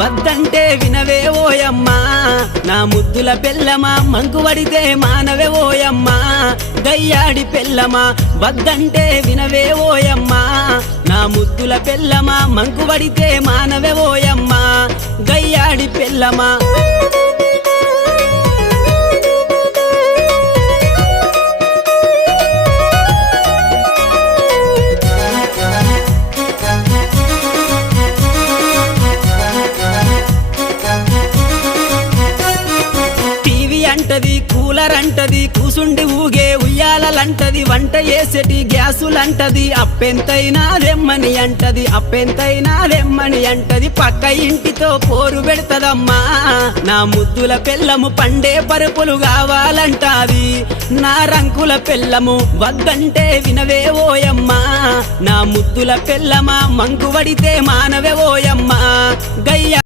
వద్దంటే వినవే ఓయమ్మా నా ముద్దుల పెళ్ళమా మంకువడితే మానవే ఓయమ్మా గయ్యాడి పెళ్ళమా వద్దంటే వినవే ఓయమ్మా నా ముద్దుల పెళ్ళమా మంకువడితే మానవే ఓయమ్మా గయ్యాడి పెళ్ళమా అంటది కూలర్ అంటది కూసుండి ఊగే ఉయ్యాలంటది వంట చేసేటి గ్యాసులంటది అప్పెంతైనా రెమ్మని అంటది అప్పెంతైనా రెమ్మని అంటది పక్క ఇంటితో పోరు పెడతదమ్మా నా ముద్దుల పెళ్ళము పండే పరుపులు కావాలంటాది నా రంకుల పెళ్ళము వద్దంటే వినవే ఓయమ్మా నా ముద్దుల పెళ్ళమా మంకువడితే మానవే ఓయమ్మా గయ్య